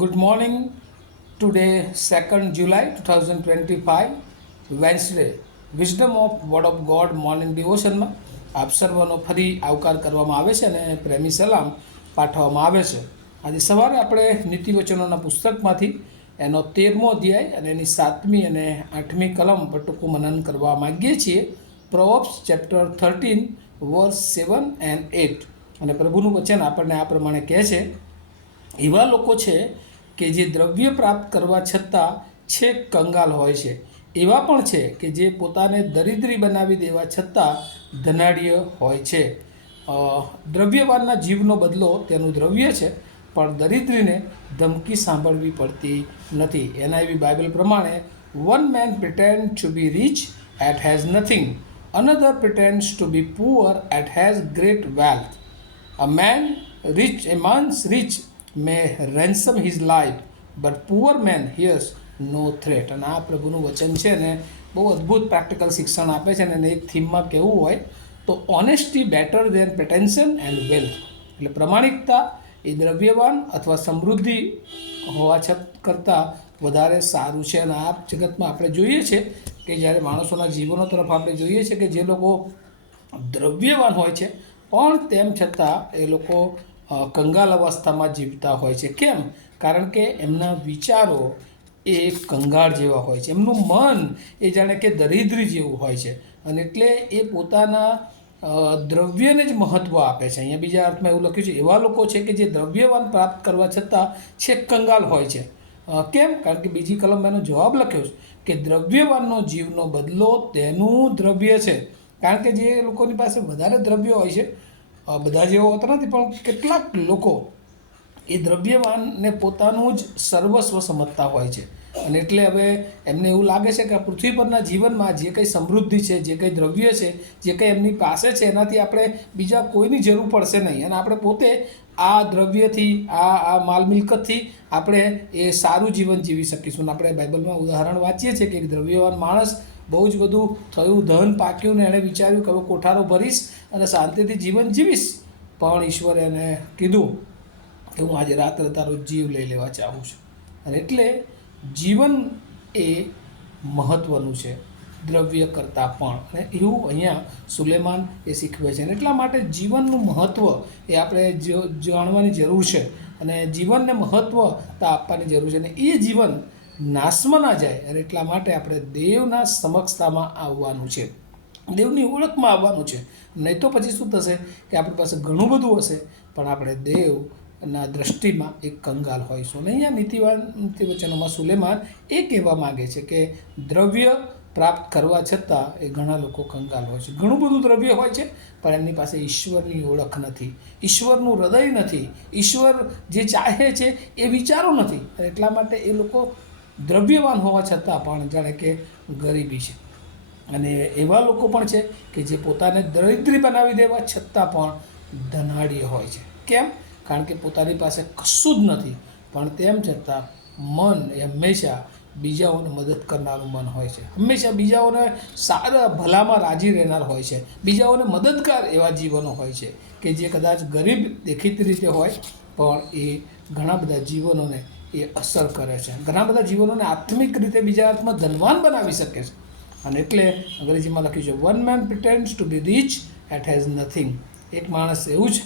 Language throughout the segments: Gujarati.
Good morning. Today, 2nd July 2025, Wednesday. Wisdom of word of God morning ડિવોશનમાં આપ સર્વનો ફરી આવકાર કરવામાં આવે છે અને પ્રેમી સલામ પાઠવવામાં આવે છે. આજે સવારે આપણે નીતિવચનોના પુસ્તકમાંથી એનો 13મો અધ્યાય અને એની 7મી અને 8મી કલમ પર ટૂંકું મનન કરવા માગીએ છીએ. પ્રોવર્બ્સ ચેપ્ટર 13 વર્સ 7 એન્ડ 8. અને પ્રભુનું વચન આપણને આ પ્રમાણે કહે છે, એવા લોકો છે કે જે દ્રવ્ય પ્રાપ્ત કરવા છતાં છેક કંગાલ હોય છે. એવા પણ છે કે જે પોતાને દરિદ્રી બનાવી દેવા છતાં ધનાઢ્ય હોય છે. દ્રવ્યવાનના જીવનો બદલો તેનું દ્રવ્ય છે, પણ દરિદ્રીને ધમકી સાંભળવી પડતી નથી. NIV બાઇબલ પ્રમાણે, one man pretend to be rich yet has nothing, another pretends to be poor and has great wealth. A man's rich may ransom his life, but poor man hears no threat. અને આ પ્રભુનું વચન છે ને બહુ અદ્ભુત પ્રેક્ટિકલ શિક્ષણ આપે છે. અને એક થીમમાં કહેવું હોય તો honesty better than pretension and wealth. એટલે પ્રમાણિકતા એ દ્રવ્યવાન અથવા સમૃદ્ધિ હોવા કરતાં વધારે સારું છે. અને આ જગતમાં આપણે જોઈએ છે કે જ્યારે માણસોના જીવનો તરફ આપણે જોઈએ છે કે જે લોકો દ્રવ્યવાન હોય છે પણ તેમ છતાં એ લોકો કંગાલ અવસ્થામાં જીવતા હોય છે. કેમ? કારણ કે એમના વિચારો એ કંગાળ જેવા હોય છે. એમનું મન એ જાણે કે દરિદ્રી જેવું હોય છે. અને એટલે એ પોતાના દ્રવ્યને જ મહત્ત્વ આપે છે. અહીંયા બીજા અર્થમાં એવું લખ્યું છે, એવા લોકો છે કે જે દ્રવ્યવાન પ્રાપ્ત કરવા છતાં છેક કંગાલ હોય છે. કેમ? કારણ કે બીજી કલમ એનો જવાબ લખ્યો છે કે દ્રવ્યવાનનો જીવનો બદલો તેનું દ્રવ્ય છે. કારણ કે જે લોકોની પાસે વધારે દ્રવ્ય હોય છે, બધા જેવો હોતા નથી, પણ કેટલાક લોકો એ દ્રવ્યવાનને પોતાનું જ સર્વસ્વ સમજતા હોય છે. અને એટલે હવે એમને એવું લાગે છે કે પૃથ્વી પરના જીવનમાં જે કંઈ સમૃદ્ધિ છે, જે કંઈ દ્રવ્ય છે, જે કંઈ એમની પાસે છે, એનાથી આપણે બીજા કોઈની જરૂર પડશે નહીં. અને આપણે પોતે આ દ્રવ્યથી, આ માલ મિલકતથી આપણે એ સારું જીવન જીવી શકીશું. આપણે બાઇબલમાં ઉદાહરણ વાંચીએ છીએ કે એક દ્રવ્યવાન માણસ બહુ જ બધું થયું, ધન પાક્યું ને એણે વિચાર્યું કે હવે કોઠારો ભરીશ અને શાંતિથી જીવન જીવીશ. પણ ઈશ્વરે એને કીધું કે હું આજે રાત્રે તારો જીવ લઈ લેવા ચાહું છું. અને એટલે જીવન એ મહત્ત્વનું છે દ્રવ્ય કરતાં પણ. અને એવું અહીંયા સુલેમાન એ શીખવે છે. અને એટલા માટે જીવનનું મહત્ત્વ એ આપણે જાણવાની જરૂર છે અને જીવનને મહત્ત્વતા આપવાની જરૂર છે. અને એ જીવન નાશમાં ના જાય. અને એટલા માટે આપણે દેવના સમક્ષતામાં આવવાનું છે, દેવની ઓળખમાં આવવાનું છે. નહીં તો પછી શું થશે કે આપણી પાસે ઘણું બધું હશે પણ આપણે દેવના દૃષ્ટિમાં એક કંગાલ હોઈશું. અને અહીંયા નીતિવચનોમાં સુલેમાન એ કહેવા માગે છે કે દ્રવ્ય પ્રાપ્ત કરવા છતાં એ ઘણા લોકો કંગાલ હોય છે. ઘણું બધું દ્રવ્ય હોય છે પણ એમની પાસે ઈશ્વરની ઓળખ નથી, ઈશ્વરનું હૃદય નથી, ઈશ્વર જે ચાહે છે એ વિચારો નથી. એટલા માટે એ લોકો દ્રવ્યવાન હોવા છતાં પણ જાણે કે ગરીબી છે. અને એવા લોકો પણ છે કે જે પોતાને દરિદ્રી બનાવી દેવા છતાં પણ ધનાઢ્ય હોય છે. કેમ? કારણ કે પોતાની પાસે કશું જ નથી પણ તેમ છતાં મન એ હંમેશા બીજાઓને મદદ કરનારું મન હોય છે. હંમેશા બીજાઓને સારા ભલામાં રાજી રહેનાર હોય છે. બીજાઓને મદદગાર એવા જીવનો હોય છે કે જે કદાચ ગરીબ દેખીતી રીતે હોય પણ એ ઘણા બધા જીવનોને એ અસર કરે છે. ઘણા બધા જીવનોને આત્મિક રીતે બીજા અર્થમાં ધનવાન બનાવી શકે છે. અને એટલે અંગ્રેજીમાં લખ્યું છે, one man pretends to be rich yet has nothing. એક માણસ એવું જ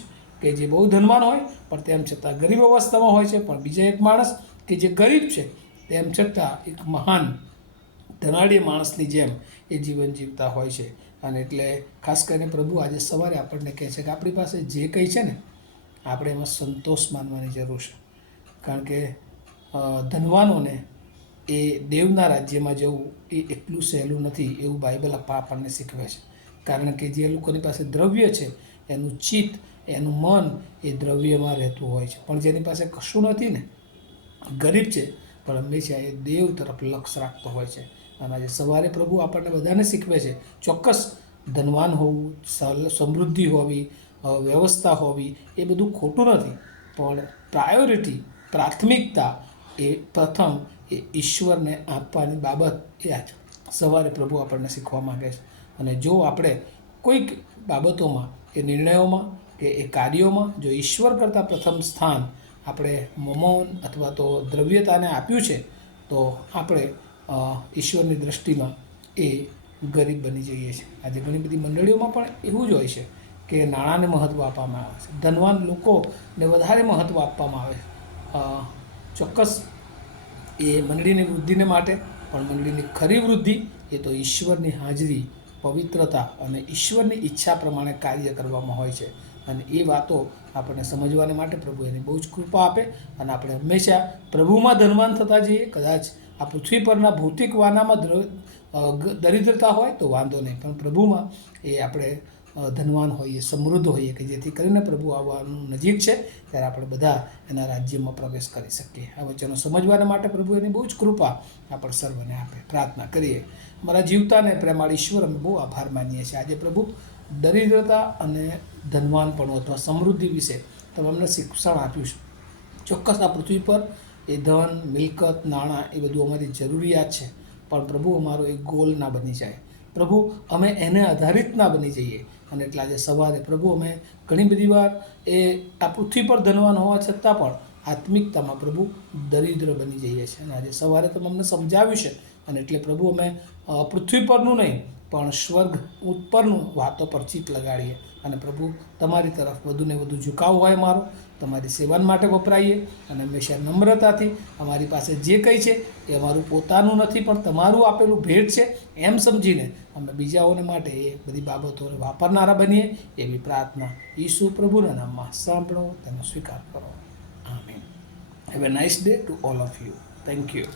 કે જે બહુ ધનવાન હોય પણ તેમ છતાં ગરીબ અવસ્થામાં હોય છે. પણ બીજા એક માણસ કે જે ગરીબ છે તેમ છતાં એક મહાન ધનાઢ્ય માણસની જેમ એ જીવન જીવતા હોય છે. અને એટલે ખાસ કરીને પ્રભુ આજે સવારે આપણને કહે છે કે આપણી પાસે જે કંઈ છે ને આપણે એમાં સંતોષ માનવાની જરૂર છે. કારણ કે ધનવાનોને એ દેવના રાજ્યમાં જવું એ એટલું સહેલું નથી એવું બાઇબલ આપણને શીખવે છે. કારણ કે જે લોકોની પાસે દ્રવ્ય છે એનું ચિત્ત, એનું મન એ દ્રવ્યમાં રહેતું હોય છે. પણ જેની પાસે કશું નથી ને, ગરીબ છે પણ હંમેશા એ દેવ તરફ લક્ષ્ય રાખતો હોય છે. અને આજે સવારે પ્રભુ આપણને બધાને શીખવે છે, ચોક્કસ ધનવાન હોવું, સમૃદ્ધિ હોવી, વ્યવસ્થા હોવી એ બધું ખોટું નથી, પણ પ્રાયોરિટી, પ્રાથમિકતા એ પ્રથમ એ ઈશ્વરને આપવાની બાબત એ આજ સવારે પ્રભુ આપણને શીખવા માગે છે. અને જો આપણે કોઈક બાબતોમાં, એ નિર્ણયોમાં કે એ કાર્યોમાં જો ઈશ્વર કરતાં પ્રથમ સ્થાન આપણે મમોન અથવા તો દ્રવ્યતાને આપ્યું છે તો આપણે ઈશ્વરની દૃષ્ટિમાં એ ગરીબ બની જઈએ છીએ. આજે ઘણી બધી મંડળીઓમાં પણ એવું જ હોય છે કે નાણાંને મહત્ત્વ આપવામાં આવે છે, ધનવાન લોકોને વધારે મહત્ત્વ આપવામાં આવે છે. ચોક્કસ એ મંડળીની વૃદ્ધિને માટે, પણ મંડળીની ખરી વૃદ્ધિ એ તો ઈશ્વરની હાજરી, પવિત્રતા અને ઈશ્વરની ઈચ્છા પ્રમાણે કાર્ય કરવામાં હોય છે. અને એ વાતો આપણને સમજવાને માટે પ્રભુ એની બહુ જ કૃપા આપે અને આપણે હંમેશા પ્રભુમાં ધનવાન થતા જઈએ. કદાચ આ પૃથ્વી પરના ભૌતિક વાનામાં દરિદ્રતા હોય તો વાંધો નહીં, પણ પ્રભુમાં એ આપણે ધનવાન હોઈએ, સમૃદ્ધ હોઈએ, કે જેથી કરીને પ્રભુ આવવાનું નજીક છે ત્યારે આપણે બધા એના રાજ્યમાં પ્રવેશ કરી શકીએ. આ વચનો સમજવાને માટે પ્રભુ એની બહુ જ કૃપા આપણે સર્વને આપે. પ્રાર્થના કરીએ. અમારા જીવતાને પ્રેમાળ ઈશ્વર, અમે બહુ આભાર માનીએ છીએ આજે પ્રભુ દરિદ્રતા અને ધનવાનપણું અથવા સમૃદ્ધિ વિશે તમે અમને શિક્ષણ આપ્યું છે. ચોક્કસ આ પૃથ્વી પર એ ધન, મિલકત, નાણાં એ બધું અમારી જરૂરિયાત છે, પણ પ્રભુ અમારો એક ગોલ ના બની જાય. પ્રભુ અમે એને આધારિત ના બની જઈએ. અને એટલે આજે સવારે પ્રભુ અમે ઘણી બધી વાર એ આ પૃથ્વી પર ધનવાન હોવા છતાં પણ આત્મિકતામાં પ્રભુ દરિદ્ર બની જઈએ છીએ. અને આજે સવારે તમે અમને સમજાવ્યું છે, અને એટલે પ્રભુ અમે પૃથ્વી પરનું નહીં પણ સ્વર્ગ ઉપરનું વાતો પર ચિત્ત લગાડીએ અને પ્રભુ તમારી તરફ વધુને વધુ ઝુકાવ હોય મારો, તમારી સેવા માટે વપરાઈએ અને હંમેશા નમ્રતાથી અમારી પાસે જે કંઈ છે એ અમારું પોતાનું નથી પણ તમારું આપેલું ભેટ છે એમ સમજીને અમે બીજાઓને માટે એ બધી બાબતોને વાપરનારા બનીએ એવી પ્રાર્થના ઈસુ પ્રભુના નામમાં સાંભળો, તેનો સ્વીકાર કરો. આમીન. Have a nice day to all of you. Thank you.